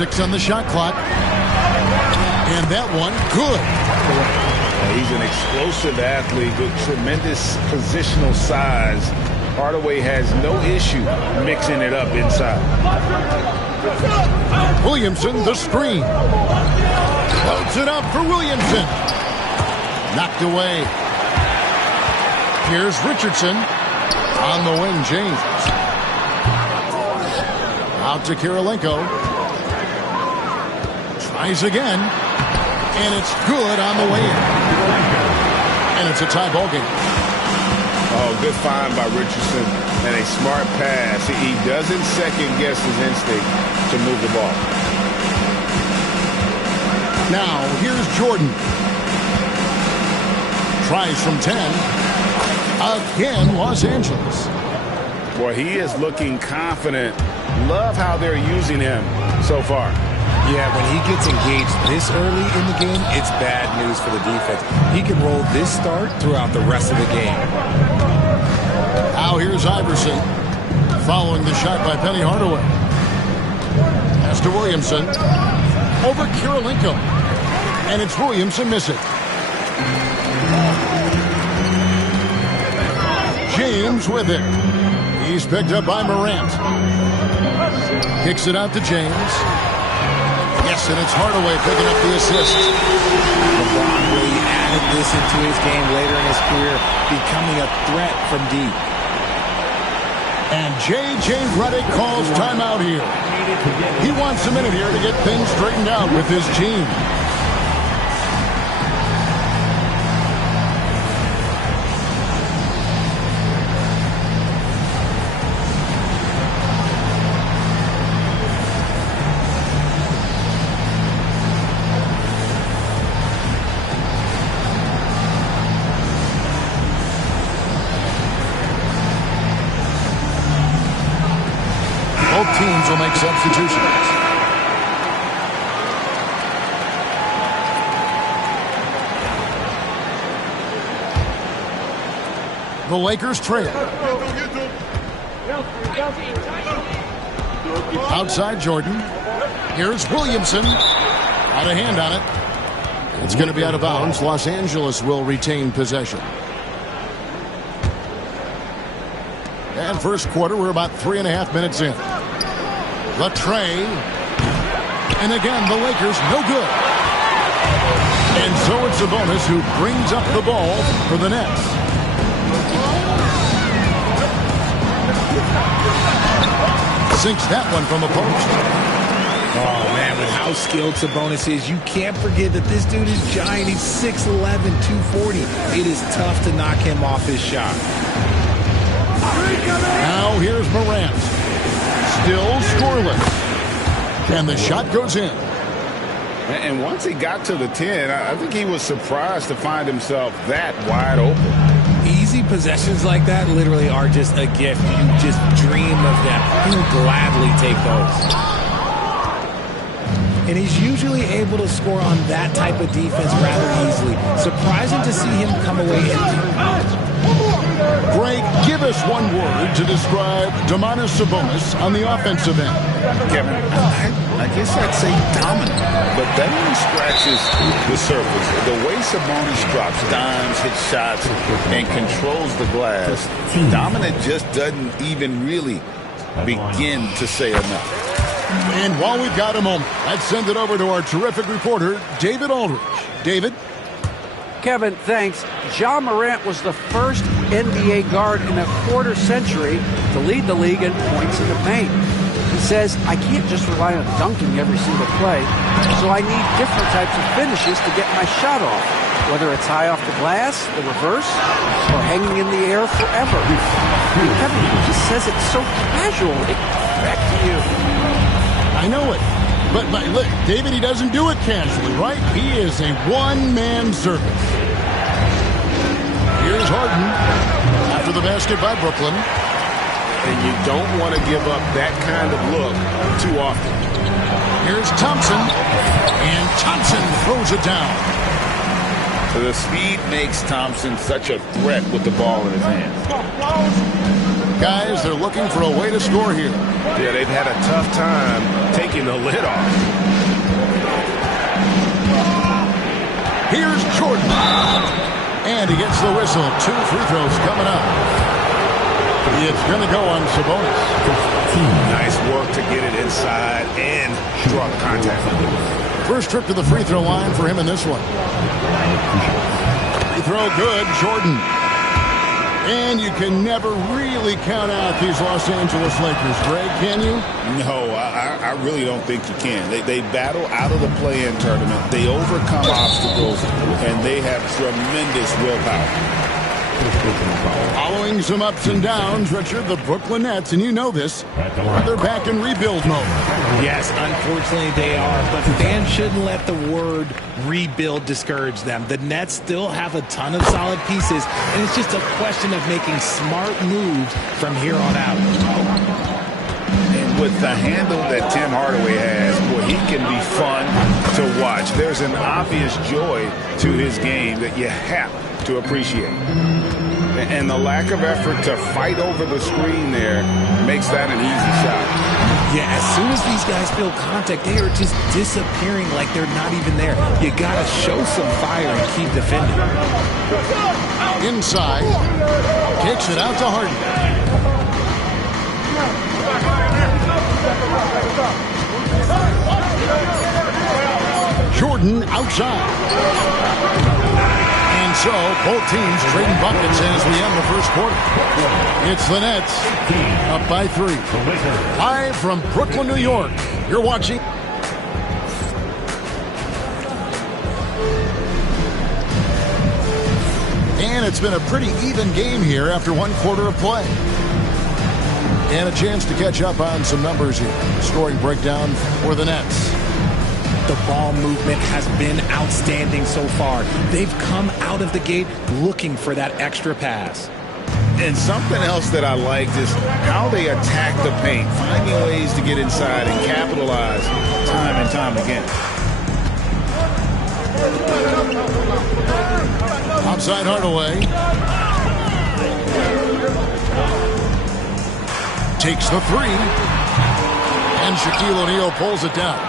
6 on the shot clock. And that one, good. He's an explosive athlete with tremendous positional size. Hardaway has no issue mixing it up inside. Williamson, the screen. Loads it up for Williamson. Knocked away. Here's Richardson. On the wing, James. Out to Kirilenko. Tries again. And it's good on the way in. And it's a tie ball game. Oh, good find by Richardson. And a smart pass. He doesn't second guess his instinct to move the ball. Now, here's Jordan. Tries from 10. Again, Los Angeles. Boy, he is looking confident. Love how they're using him so far. Yeah, when he gets engaged this early in the game, it's bad news for the defense. He can roll this start throughout the rest of the game. Now here's Iverson. Following the shot by Penny Hardaway. Pass to Williamson. Over Kirilenko. And it's Williamson missing. James with it. He's picked up by Morant. Kicks it out to James. Yes, and it's Hardaway picking up the assist. LeBron really added this into his game later in his career, becoming a threat from deep. And J.J. Redick calls timeout here. He wants a minute here to get things straightened out with his team. Both teams will make substitutions. The Lakers trail. Outside Jordan. Here's Williamson. Out of hand on it. It's going to be out of bounds. Los Angeles will retain possession. And first quarter, we're about 3.5 minutes in. The tray. And again, the Lakers, no good. And so it's Sabonis who brings up the ball for the Nets. Sinks that one from the post. Oh, man, with how skilled Sabonis is, you can't forget that this dude is giant. He's 6'11", 240. It is tough to knock him off his shot. Now here's Morant. Still scoreless. And the shot goes in. And once he got to the 10, I think he was surprised to find himself that wide open. Easy possessions like that literally are just a gift. You just dream of them. He would gladly take those. And he's usually able to score on that type of defense rather easily. Surprising to see him come away empty. Greg, give us one word to describe Domantas Sabonis on the offensive end. Kevin, I guess I'd say dominant, but that only scratches the surface. The way Sabonis drops dimes, hits shots, and controls the glass, dominant just doesn't even really begin to say enough. And while we've got a moment, let's send it over to our terrific reporter, David Aldridge. David? Kevin, thanks. Ja Morant was the first NBA guard in a quarter century to lead the league in points in the paint. He says, I can't just rely on dunking every single play, so I need different types of finishes to get my shot off, whether it's high off the glass, the reverse, or hanging in the air forever. Kevin, he just says it so casually. Back to you. I know it. But look, David, he doesn't do it casually, right? He is a one-man service. Here's Harden after the basket by Brooklyn. And you don't want to give up that kind of look too often. Here's Thompson. And Thompson throws it down. So the speed makes Thompson such a threat with the ball in his hands. Guys, they're looking for a way to score here. Yeah, they've had a tough time taking the lid off. And he gets the whistle. 2 free throws coming up. It's going to go on Sabonis. Nice work to get it inside and draw the contact. First trip to the free throw line for him in this one. Free throw good, Jordan. And you can never really count out these Los Angeles Lakers, Greg, can you? No, I really don't think you can. They battle out of the play-in tournament. They overcome obstacles, and they have tremendous willpower. Following some ups and downs, Richard, the Brooklyn Nets, and you know this, they're back in rebuild mode. Yes, unfortunately they are, but fans shouldn't let the word rebuild discourage them. The Nets still have a ton of solid pieces, and it's just a question of making smart moves from here on out. And with the handle that Tim Hardaway has, boy, he can be fun to watch. There's an obvious joy to his game that you have to appreciate. And the lack of effort to fight over the screen there makes that an easy shot. Yeah, as soon as these guys feel contact, they are just disappearing like they're not even there. You got to show some fire and keep defending. Inside, kicks it out to Harden. Jordan outside. And so, both teams trading buckets as we end the first quarter. It's the Nets up by 3. Live from Brooklyn, New York. You're watching. And it's been a pretty even game here after 1 quarter of play. And a chance to catch up on some numbers here. Scoring breakdown for the Nets. The ball movement has been outstanding so far. They've come out of the gate looking for that extra pass. And something else that I liked is how they attack the paint, finding ways to get inside and capitalize time and time again. Outside Hardaway. Takes the 3. And Shaquille O'Neal pulls it down.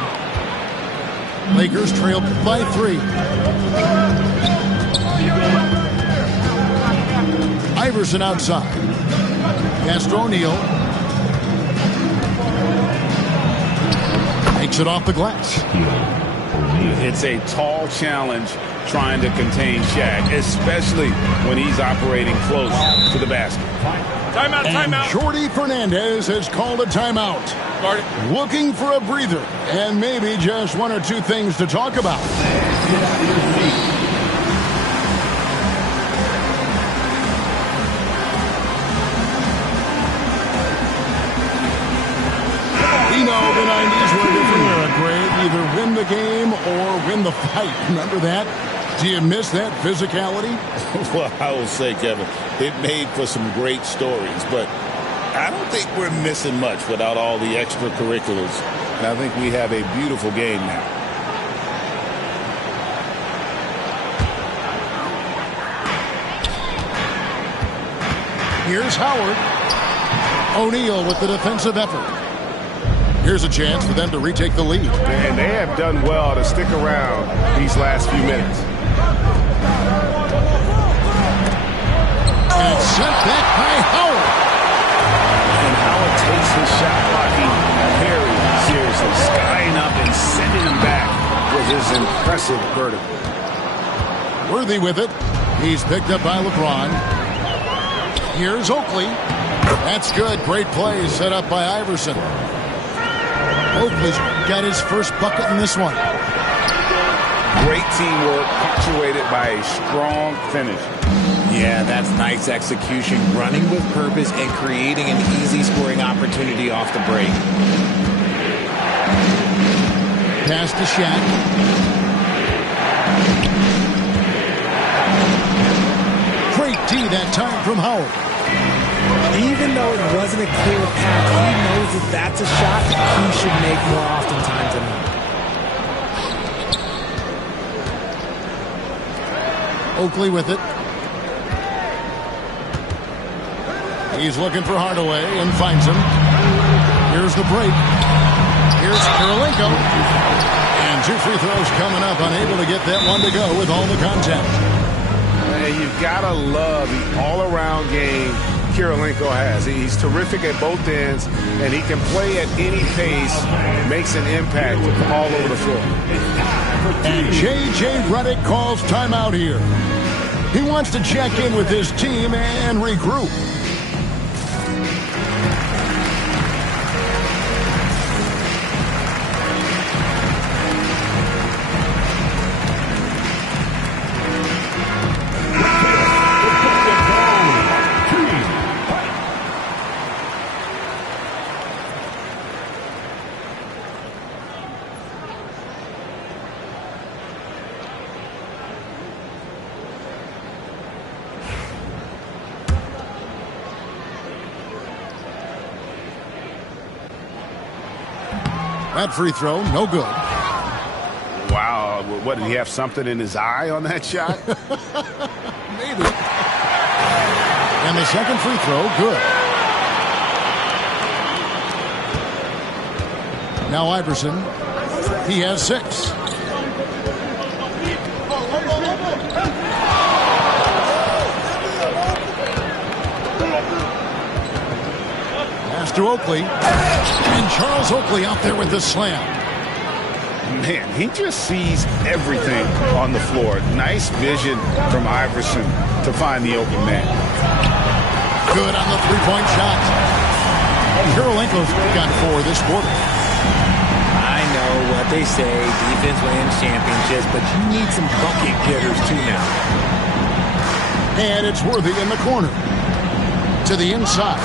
Lakers trail by 3. Iverson outside. Pass to O'Neal. Takes it off the glass. It's a tall challenge trying to contain Shaq, especially when he's operating close to the basket. Timeout, timeout. Jordi Fernandez has called a timeout. Looking for a breather and maybe just 1 or 2 things to talk about. We know the 90s were a different era, Greg. Either win the game or win the fight. Remember that? Do you miss that physicality? Well, I will say, Kevin, it made for some great stories, but I don't think we're missing much without all the extracurriculars. And I think we have a beautiful game now. Here's Howard. O'Neal with the defensive effort. Here's a chance for them to retake the lead. And they have done well to stick around these last few minutes. And it's sent back by Howard. And Howard takes his shot blocking very seriously, skying up and sending him back with his impressive vertical. Worthy with it. He's picked up by LeBron. Here's Oakley. That's good. Great play set up by Iverson. Oakley's got his first bucket in this one. Great teamwork, punctuated by a strong finish. Yeah, that's nice execution, running with purpose and creating an easy scoring opportunity off the break. Pass to Shaq. Great D that time from Howard. Even though it wasn't a clear pass, he knows that that's a shot he should make more oftentimes than not. Oakley with it. He's looking for Hardaway and finds him. Here's the break. Here's Kirilenko. And 2 free throws coming up. Unable to get that one to go with all the contact. And you've got to love the all-around game Kirilenko has. He's terrific at both ends, and he can play at any pace, makes an impact all over the floor. J.J. Redick calls timeout here. He wants to check in with his team and regroup. That free throw, no good. Wow, what, did he have something in his eye on that shot? Maybe. And the second free throw, good. Now Iverson, he has 6. Pass to Oakley. And Charles Oakley out there with the slam. Man, he just sees everything on the floor. Nice vision from Iverson to find the open man. Good on the three-point shot. Kirilenko's got 4 this quarter. I know what they say, defense wins championships, but you need some bucket getters too now. And it's Worthy in the corner. To the inside.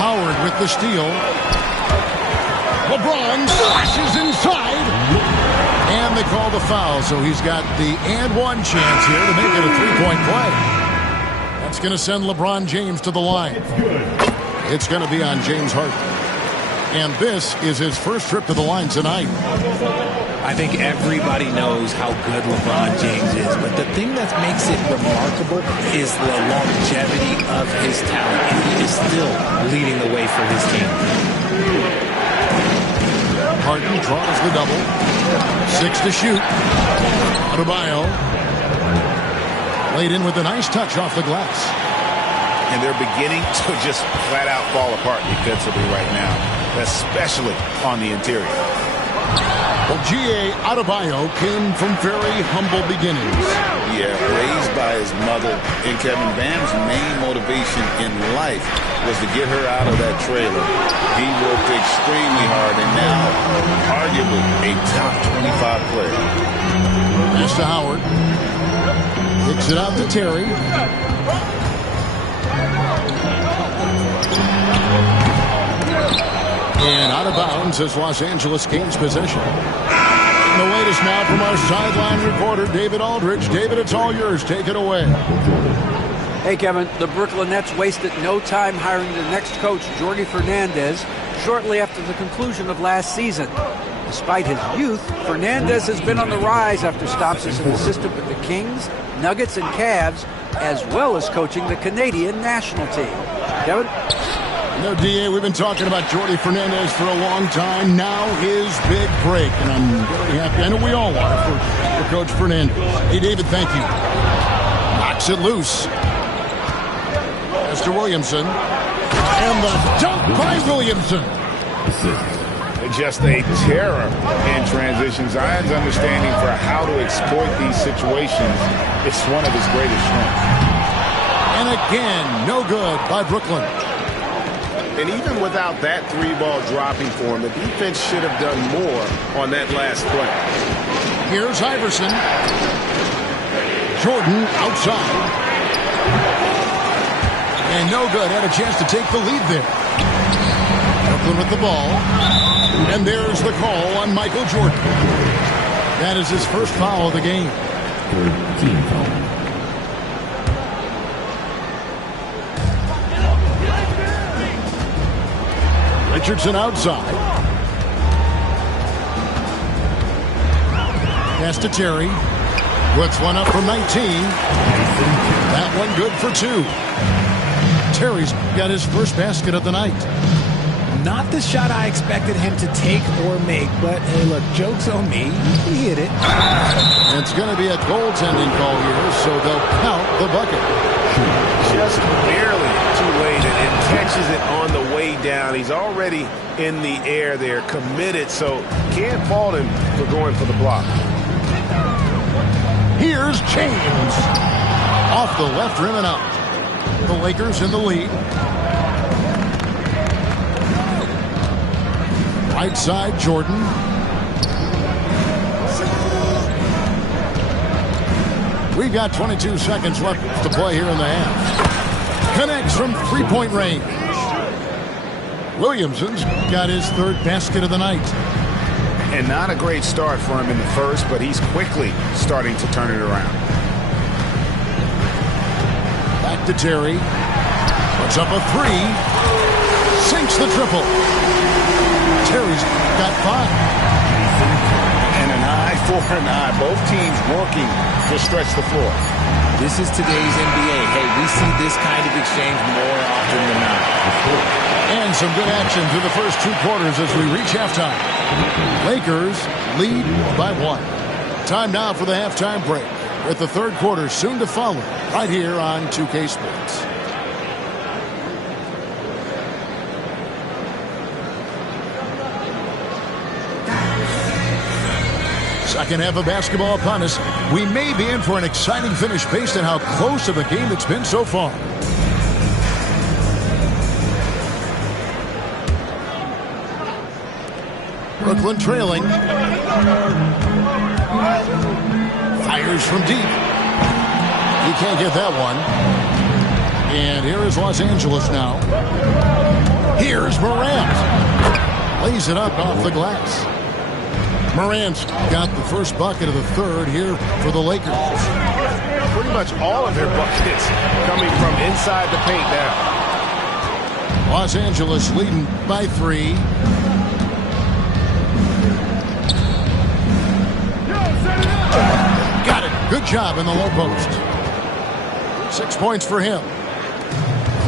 Howard with the steal. LeBron flashes inside. And they call the foul, so he's got the and one chance here to make it a three-point play. That's going to send LeBron James to the line. It's going to be on James Harden. And this is his first trip to the line tonight. I think everybody knows how good LeBron James is, but the thing that makes it remarkable is the longevity of his talent, and he is still leading the way for his team. Harden draws the double. 6 to shoot. Adebayo laid in with a nice touch off the glass. And they're beginning to just flat out fall apart defensively right now, especially on the interior. Well, G.A. Adebayo came from very humble beginnings. Yeah, raised by his mother. And Kevin Bam's main motivation in life was to get her out of that trailer. He worked extremely hard and now arguably a top 25 player. Pass to Howard. Kicks it out to Terry. And out of bounds is Los Angeles Kings possession. And the latest now from our sideline reporter, David Aldridge. David, it's all yours. Take it away. Hey, Kevin, the Brooklyn Nets wasted no time hiring the next coach, Jordi Fernandez, shortly after the conclusion of last season. Despite his youth, Fernandez has been on the rise after stops as an assistant with the Kings, Nuggets, and Cavs, as well as coaching the Canadian national team. Kevin? No, D.A., we've been talking about Jordi Fernandez for a long time. Now his big break, and I'm very happy. I know we all are for Coach Fernandez. Hey, David, thank you. Knocks it loose. As to Williamson. And the dunk by Williamson. Just a terror in transition. Zion's understanding for how to exploit these situations is one of his greatest strengths. And again, no good by Brooklyn. And even without that 3-ball dropping for him, the defense should have done more on that last play. Here's Iverson. Jordan outside. And no good. Had a chance to take the lead there. Brooklyn with the ball. And there's the call on Michael Jordan. That is his first foul of the game. 13 foul. Richardson outside. Pass to Terry. Puts one up from 19. That one good for 2. Terry's got his first basket of the night. Not the shot I expected him to take or make, but hey, look, joke's on me. He hit it. It's going to be a goaltending call here, so they'll count the bucket. Just barely too late and catches it on the way down. He's already in the air there, committed, so can't fault him for going for the block. Here's James. Off the left rim and out. The Lakers in the lead. Right side, Jordan. We've got 22 seconds left to play here in the half. Connects from three-point range. Williamson's got his third basket of the night. And not a great start for him in the first, but he's quickly starting to turn it around. Back to Terry. Puts up a three. Sinks the triple. Terry's got 5. And an eye for an eye. Both teams working to stretch the floor. This is today's NBA. Hey, we see this kind of exchange more often than not. And some good action through the first 2 quarters as we reach halftime. Lakers lead by 1. Time now for the halftime break, with the third quarter soon to follow right here on 2K Sports. Second half of basketball upon us. We may be in for an exciting finish based on how close of a game it's been so far. Brooklyn trailing. Fires from deep. He can't get that one. And here is Los Angeles now. Here's Morant. Lays it up off the glass. Morant's got the first bucket of the third here for the Lakers. Pretty much all of their buckets coming from inside the paint now. Los Angeles leading by 3. Got it. Good job in the low post. 6 points for him.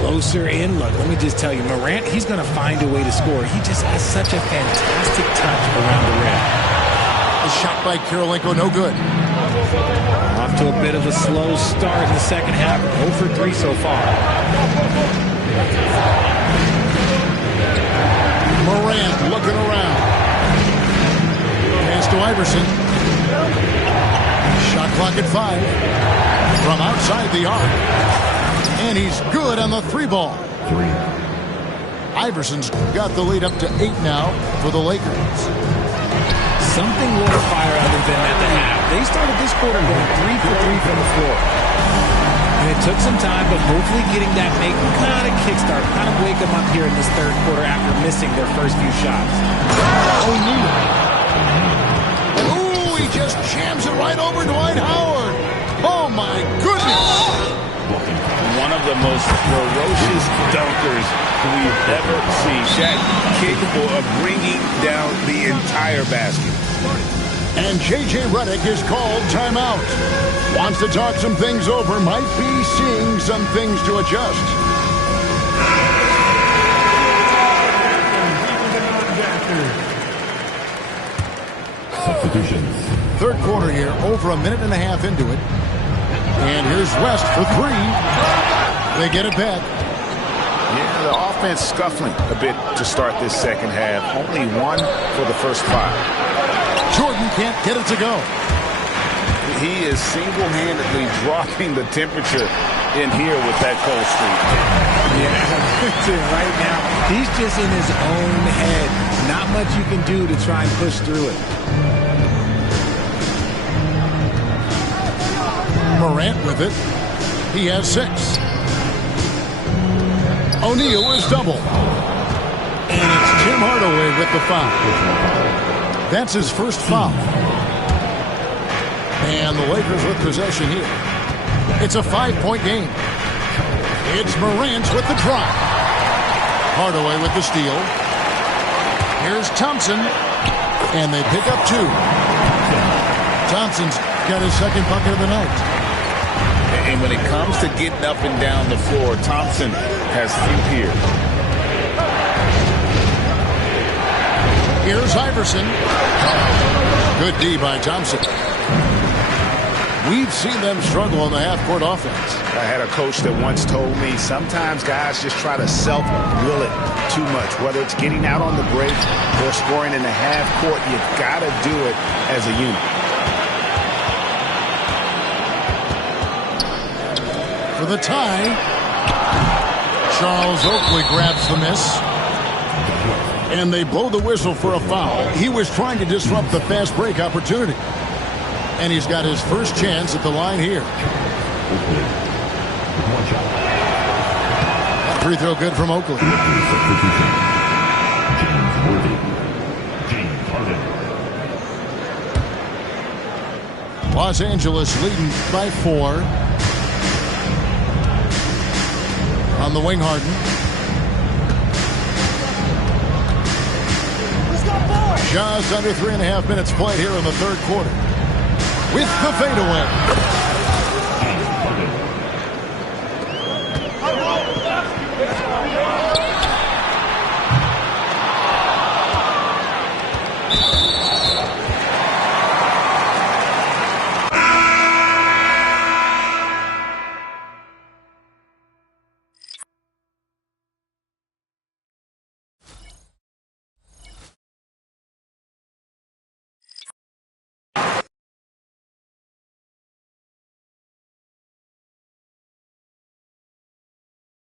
Closer in. Look, let me just tell you, Morant, he's going to find a way to score. He just has such a fantastic touch around the rim. The shot by Kirilenko, no good. Off to a bit of a slow start in the second half. 0 for 3 so far. Morant looking around. Pass to Iverson. Shot clock at 5. From outside the arc. And he's good on the 3-ball. Iverson's got the lead up to 8 now for the Lakers. Something lit a fire under them at the half. They started this quarter going 3 for 3 from the floor. And it took some time, but hopefully getting that make kind of kickstart, kind of wake them up here in this third quarter after missing their first few shots. Ooh, he just jams it right over Dwight Howard. Oh, my goodness. One of the most ferocious dunkers we've ever seen. Shaq capable of bringing down the entire basket. And J.J. Redick is called timeout. Wants to talk some things over. Might be seeing some things to adjust. Substitutions. Third quarter here, over a minute and a half into it. And here's West for 3. They get it back. Yeah, the offense scuffling a bit to start this second half. Only 1 for the first 5. Jordan can't get it to go. He is single-handedly dropping the temperature in here with that cold streak. Yeah, right now, he's just in his own head. Not much you can do to try and push through it. Morant with it. He has 6. O'Neal is double. And it's Tim Hardaway with the foul. That's his first foul. And the Lakers with possession here. It's a 5-point game. It's Morant with the drive. Hardaway with the steal. Here's Thompson. And they pick up 2. Thompson's got his second bucket of the night. And when it comes to getting up and down the floor, Thompson has few here. Here's Iverson. Good D by Thompson. We've seen them struggle in the half-court offense. I had a coach that once told me sometimes guys just try to self-will it too much, whether it's getting out on the break or scoring in the half-court. You've got to do it as a unit. For the tie, Charles Oakley grabs the miss. And they blow the whistle for a foul. He was trying to disrupt the fast break opportunity. And he's got his first chance at the line here. That free throw good from Oakley. Los Angeles leading by 4. On the wing, Harden. Just under 3.5 minutes played here in the third quarter. With the fadeaway.